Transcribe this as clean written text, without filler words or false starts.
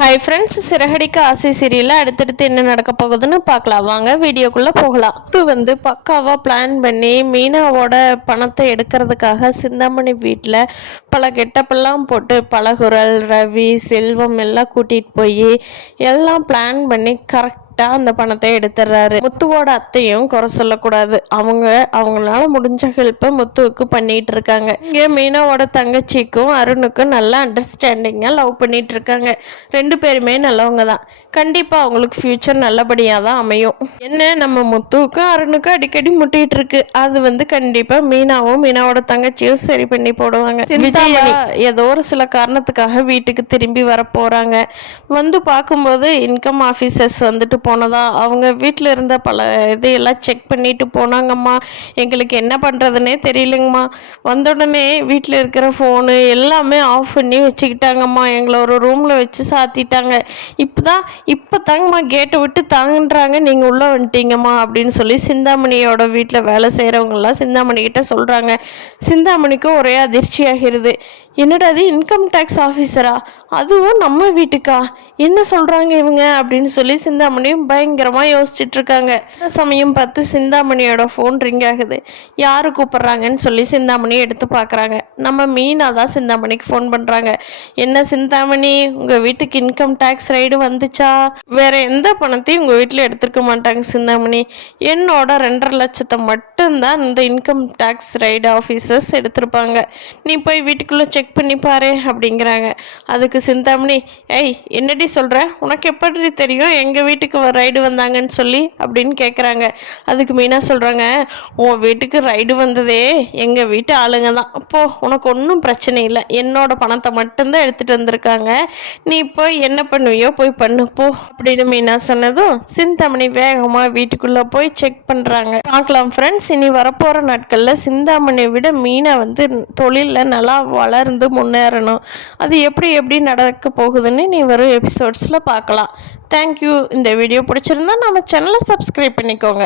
Hi friends, Siragadikka ஆசை சீரியலில் அடுத்தடுத்து என்ன நடக்க போகுதுன்னு பார்க்கலாம். வாங்க வீடியோக்குள்ளே போகலாம். இது பக்காவாக பிளான் பண்ணி மீனாவோட பணத்தை எடுக்கிறதுக்காக சிந்தாமணி வீட்டில் பல கெட்டப்பெல்லாம் போட்டு பலகுரல், ரவி, செல்வம் எல்லாம் கூட்டிகிட்டு போய் எல்லாம் பிளான் பண்ணி அந்த பணத்தை எடுத்துடுறாரு. முத்துவோட அத்தையும் குறை சொல்லக்கூடாது. அவங்களால முடிஞ்ச ஹெல்ப்பை முத்துவுக்கு பண்ணிட்டு இருக்காங்க. இங்கே மீனாவோட தங்கச்சிக்கும் அருணுக்கும் நல்ல அண்டர்ஸ்டாண்டிங்காக லவ் பண்ணிட்டு இருக்காங்க. ரெண்டு பேருமே நல்லவங்க தான். கண்டிப்பாக அவங்களுக்கு ஃப்யூச்சர் நல்லபடியாக தான் அமையும். என்ன நம்ம முத்துவுக்கும் அருணுக்கும் அடிக்கடி முட்டிகிட்டு இருக்கு. அது கண்டிப்பாக மீனாவோட தங்கச்சியும் சரி பண்ணி போடுவாங்க. ஏதோ ஒரு சில காரணத்துக்காக வீட்டுக்கு திரும்பி வர போகிறாங்க. பார்க்கும்போது இன்கம் ஆஃபீஸர்ஸ் போனதா அவங்க வீட்டில் இருந்த பல இதையெல்லாம் செக் பண்ணிட்டு போனாங்கம்மா. எங்களுக்கு என்ன பண்ணுறதுனே தெரியலங்கம்மா. வந்த உடனே வீட்டில் இருக்கிற ஃபோனு எல்லாமே ஆஃப் பண்ணி வச்சுக்கிட்டாங்கம்மா. எங்களை ஒரு ரூமில் வச்சு சாத்திட்டாங்க. இப்போ தாங்கம்மா கேட்டை விட்டு தாங்கன்றாங்க, நீங்கள் உள்ளே வந்துட்டீங்கம்மா அப்படின்னு சொல்லி சிந்தாமணியோட வீட்டில் வேலை செய்கிறவங்கெல்லாம் சிந்தாமணிக்கிட்ட சொல்கிறாங்க. சிந்தாமணிக்கும் ஒரே அதிர்ச்சி ஆகிறது. என்னடா அது, இன்கம் டேக்ஸ் ஆஃபீஸரா, அதுவும் நம்ம வீட்டுக்கா, என்ன சொல்கிறாங்க இவங்க அப்படின்னு சொல்லி சிந்தாமணியும் பயங்கரமாக யோசிச்சுட்டு இருக்காங்க. சமயம் பார்த்து சிந்தாமணியோட ஃபோன் ரிங் ஆகுது. யார் கூப்பிட்றாங்கன்னு சொல்லி சிந்தாமணி எடுத்து பார்க்குறாங்க. நம்ம மீனா தான் சிந்தாமணிக்கு ஃபோன் பண்ணுறாங்க. என்ன சிந்தாமணி, உங்கள் வீட்டுக்கு இன்கம் டேக்ஸ் ரைடு வந்துச்சா? வேற எந்த பணத்தையும் உங்கள் வீட்டில் எடுத்துருக்க மாட்டாங்க சிந்தாமணி. என்னோட 2.5 லட்சத்தை மட்டும்தான் இந்த இன்கம் டேக்ஸ் ரைடு ஆஃபீஸர்ஸ் எடுத்திருப்பாங்க. நீ போய் வீட்டுக்குள்ளே செக் பண்ணி பாரு அப்படிங்கிறாங்க. அதுக்கு சிந்தாமணி, ஏய் என்னடி சொல்கிற, உனக்கு எப்படி தெரியும் எங்கள் வீட்டுக்கு ரைடு வந்தாங்கன்னு சொல்லி அப்படின்னு கேட்குறாங்க. அதுக்கு மீனா சொல்கிறாங்க, உன் வீட்டுக்கு ரைடு வந்ததே எங்கள் வீட்டு ஆளுங்க தான். அப்போ உனக்கு ஒன்றும் பிரச்சனை இல்லை, என்னோட பணத்தை மட்டும்தான் எடுத்துகிட்டு வந்திருக்காங்க. நீ போய் என்ன பண்ணுவியோ போய் பண்ணு போ அப்படின்னு மீனா சொன்னதும் சிந்தாமணி வேகமாக வீட்டுக்குள்ளே போய் செக் பண்ணுறாங்க. பார்க்கலாம் ஃப்ரெண்ட்ஸ், இனி வரப்போகிற நாட்களில் சிந்தாமணியை விட மீனா தொழிலில் நல்லா வளர்ந்து முன்னேறணும். அது எப்படி நடக்க போகுதுன்னு நீ வரும் எபிசோட்ஸில் பார்க்கலாம். தேங்க்யூ. இந்த வீடியோ பிடிச்சிருந்தா நம்ம சேனலை சப்ஸ்கிரைப் பண்ணிக்கோங்க.